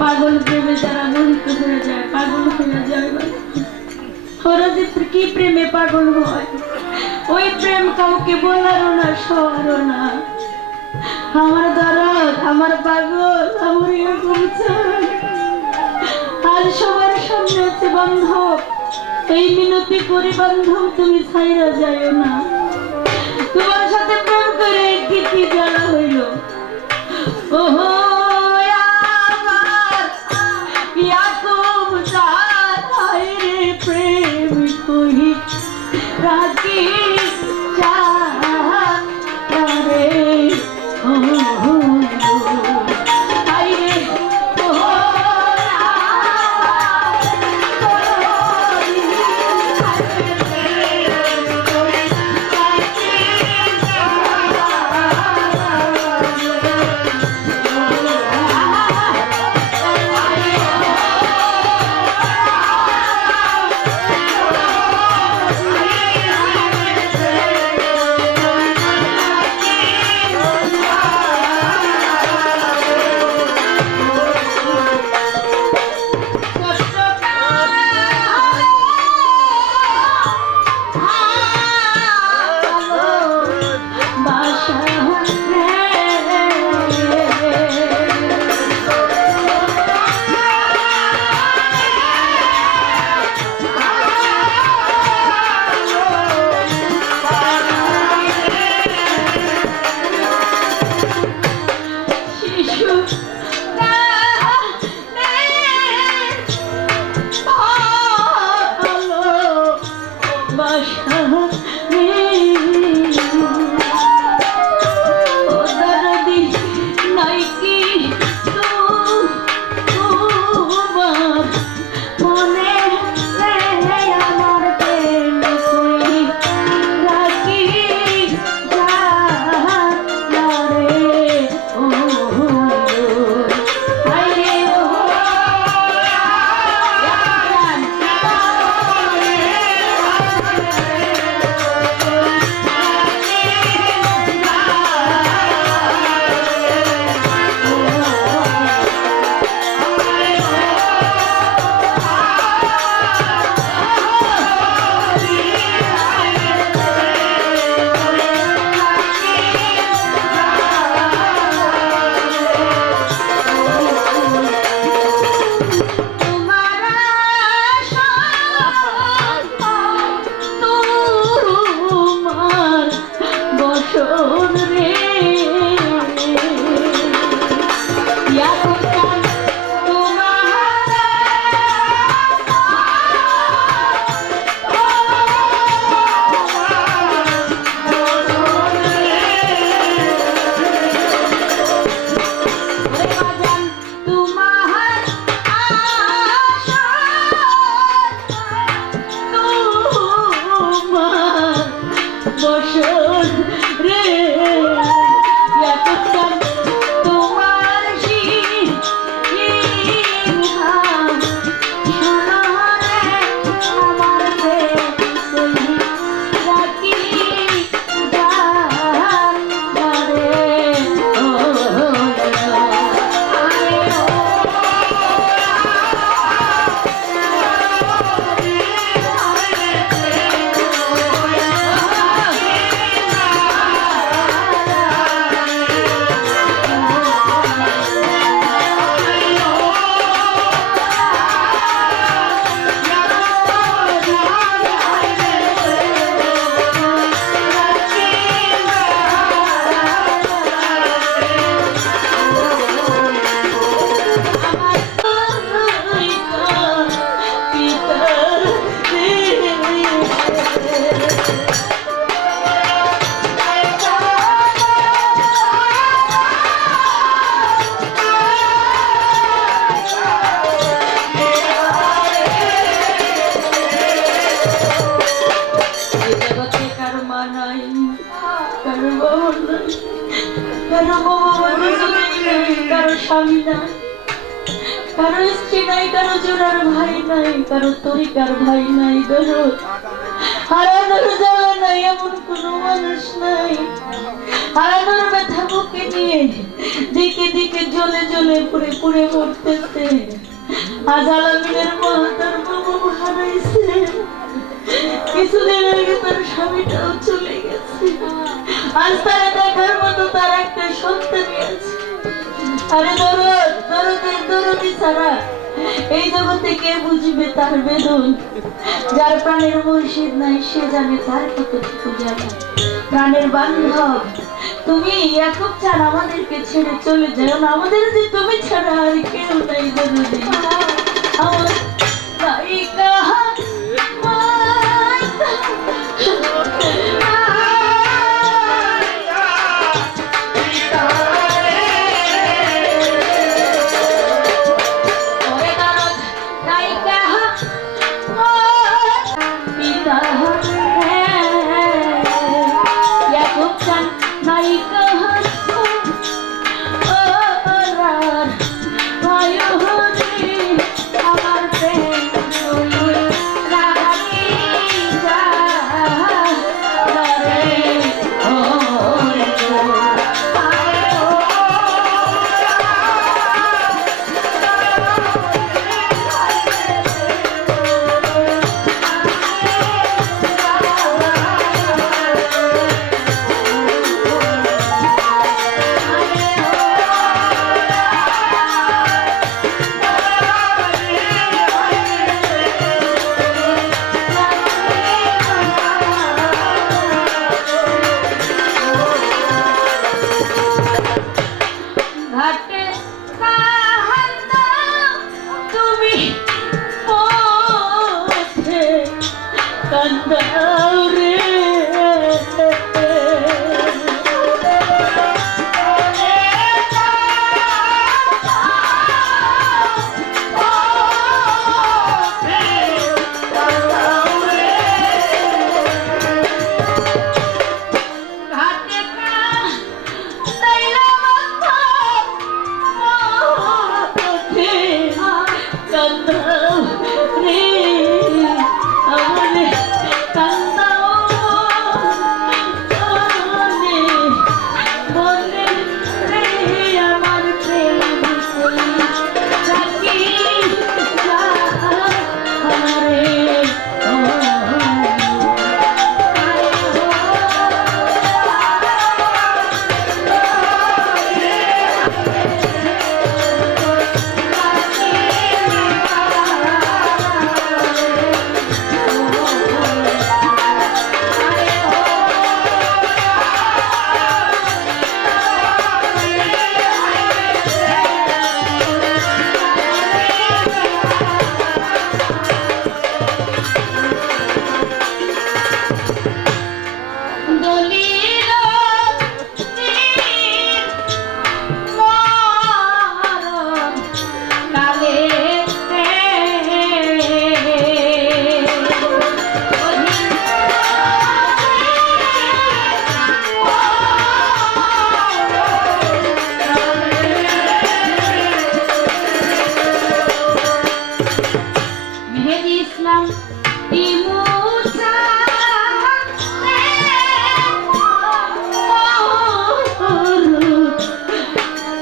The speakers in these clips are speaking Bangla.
পাগল প্রেমে যারা মোহিত হয়ে যায়, পাগল হয়ে যায় কি প্রেমে পাগল হয়? ওই প্রেম কাউকে না না। আমার দরদ, আমার পাগল, আমার আর সবার সামনে আছে বান্ধব। এই মিনতি করি বান্ধব তুমি ছাইরা যাইও না। তোমার সাথে প্রেম করে কি কি জ্বালা হইল? ওহো কহি বসন রে। কারও বাবা কারও কারও স্বামী নাই কারও স্ত্রী নাই কারও জোড়ার ভাই নাই কারও তরিকার ভাই নাই দরদ হারানোর জ্বালা নাই এমন কোনো মানুষ নাই হারানোর ব্যথা বুকে নিয়ে দিকে দিকে জ্বলে জ্বলে পুড়ে পুড়ে মরতেছে আজ আলামিনের মা তার বাবা হারাইছে কিছুদিন আগে তার স্বামীটাও চলে গেছে আজ তারা দেখার মতো তার একটা সন্তানই আরে দরদ, দরদের দরদি ছাড়া এই জগতে কে বুঝবে তার বেদন? যার প্রাণের মুর্শিদ নাই, সে জানে তার কতটুকু জানে প্রাণের বান্ধব, তুমি একক চান আমাদেরকে ছেড়ে চলে যাও না। আমাদের যে তুমি ছাড়া আর কেউ নাই জরুরি আমার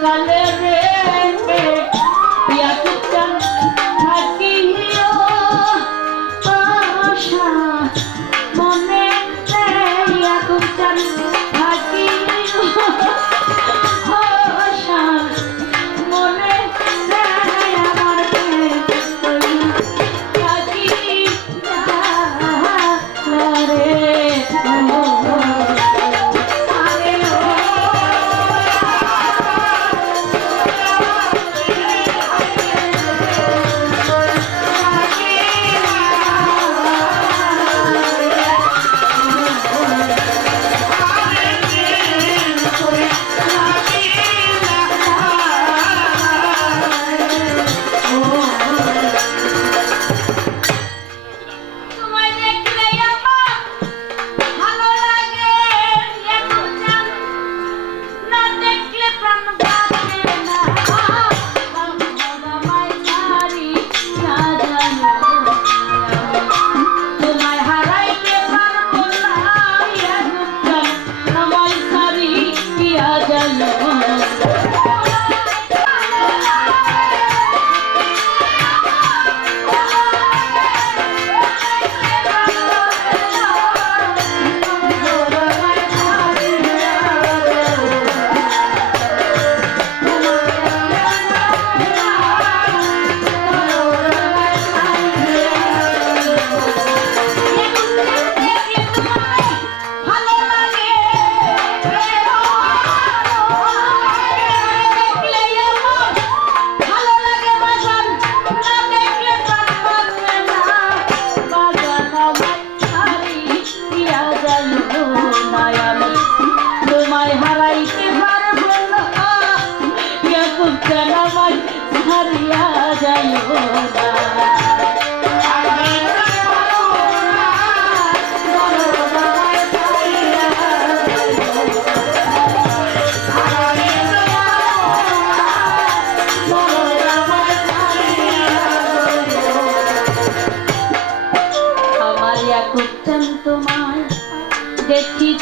London.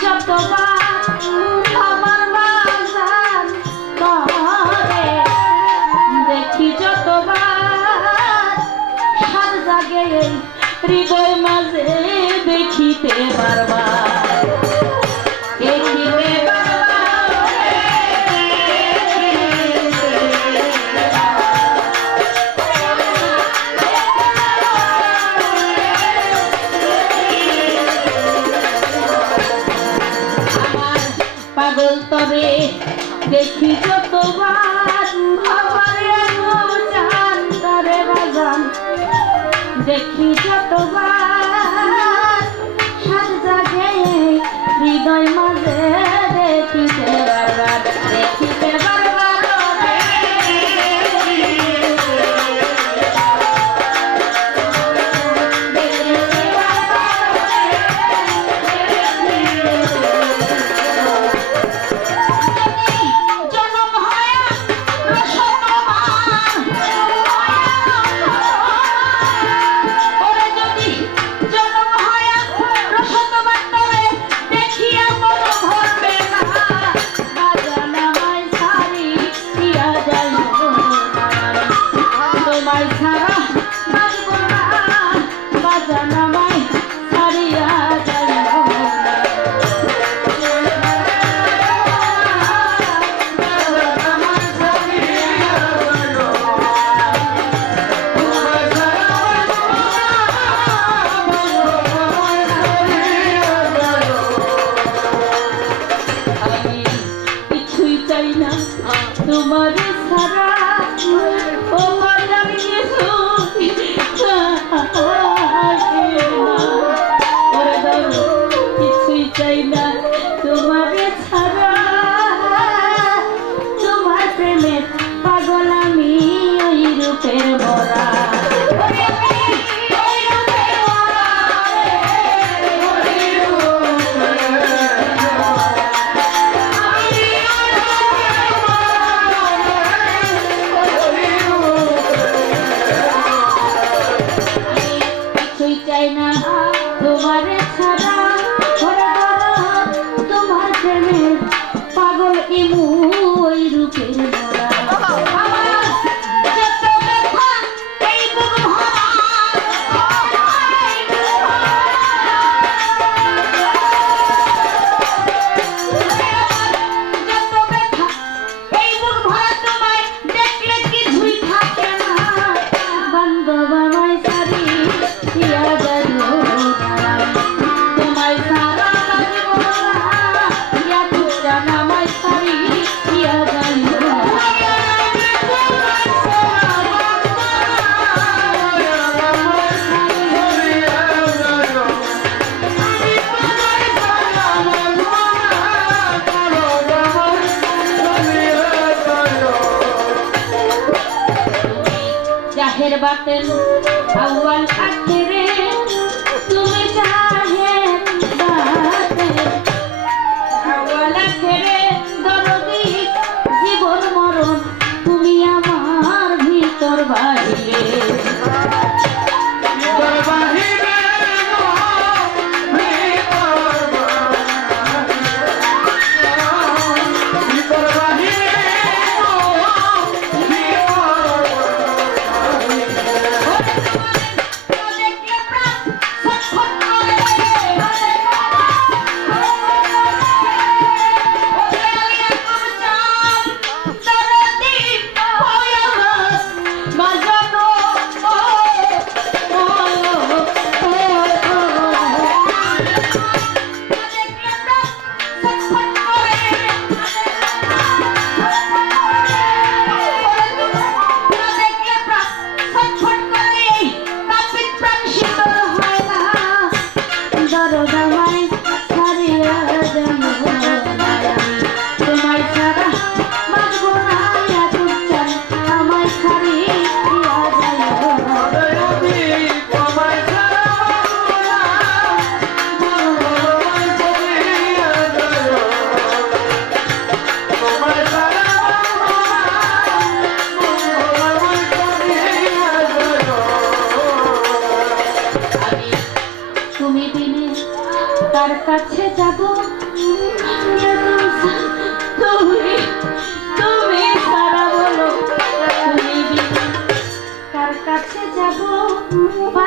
শব্দ বা পাগল তবে দেখি কতবার তরে বাজান। দেখি যতবার সাজ জাগে হৃদয় মাঝে দেখি দেখি জাহের বাতেন আউয়াল আখিরে তুমি জাহের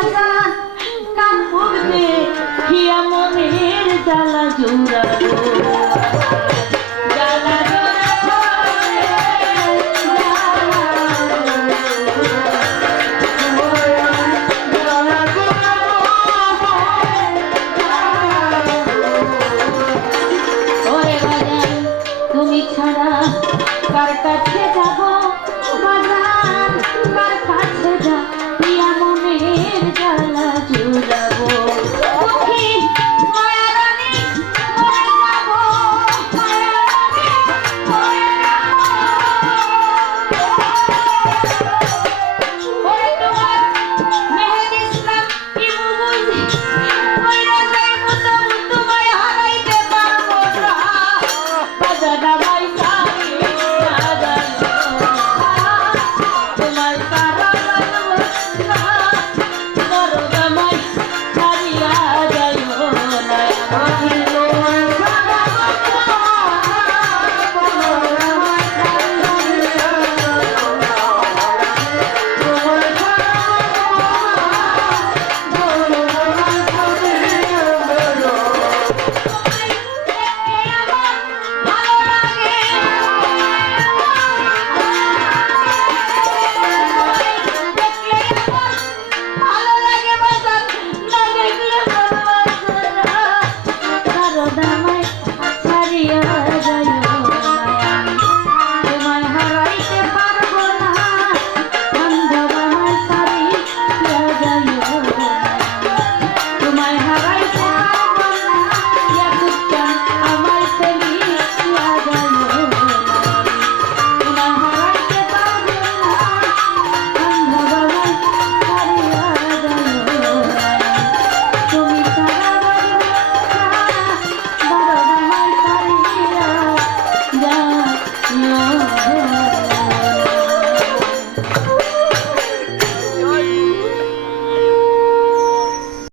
বাজার কাপড় দে হিয়া মনের জ্বালা জুড়াবো